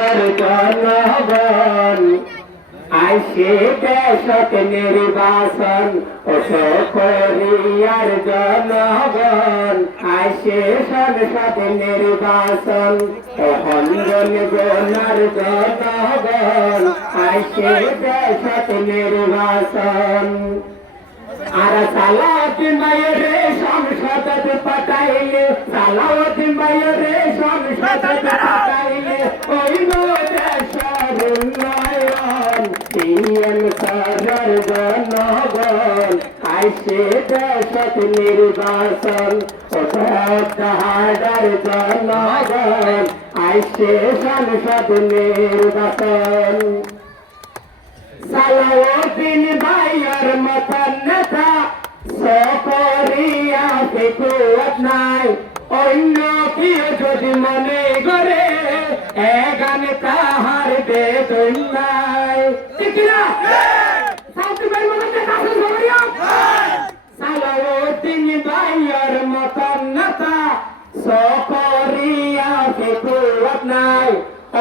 সরর জনগণ আইসে দেশত নির্বাচন ও সকরিয়ার জনগণ আইসে সংসদ নির্বাচন ও হন্দন গোনার জনগণ আইসে দেশত নির্বাচন আর সালাউদ্দিন মায়েরে সংসদত পাঠাইলে, সালাউদ্দিন মায়েরে সংসদত আইসে দেশত নির্বাচন হাডার জনগণ, আইসে সংসদ নির্বাচন সালাউদ্দিন ভাইয়ের মতন নেতা, সকরিয়া ফিকুয়াত নাই। অন্য কেউ যদি মনে করে এগান তাহার বেতন নাই। ঠিক না সাউথ ভাই মনে কাছে সকরিয়া সালাউদ্দিন নেতা সকরিয়া ফিকুয়াত নাই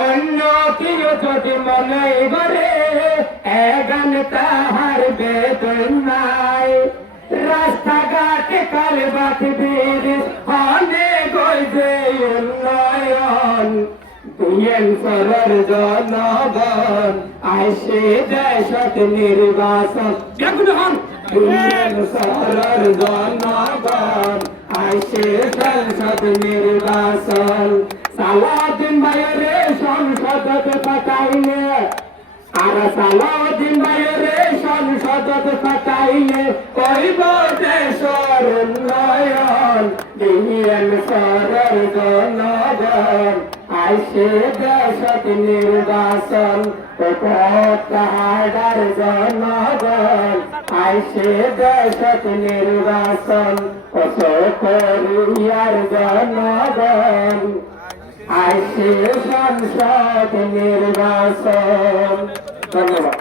অন্য কেউ যদি মনে করে এগান তাহার বেতন নাই। রাস্তাঘাটে কালবাট ব্রিজ অনেক হইছে উন্নয়ন। দুয়েন সরর জনগণ আইসে দেশত নির্বাচন দেখুন হন। দুয়েন সরর জনগণ সংসদ নির্বাচন সালাদিন বাইরে সংসদত পাঠাইলে। আর সালাদিন বাইরে সংসদত পাঠাইলে কইব দেশর উন্নয়ন দিয়েন সরর জনগণ। আইসে দেশত নির্বাচন হাডার জনগণ। আইসে দেশত নির্বাচন করিয়ার জনগণ। আইসে সংসদ নির্বাচন। ধন্যবাদ।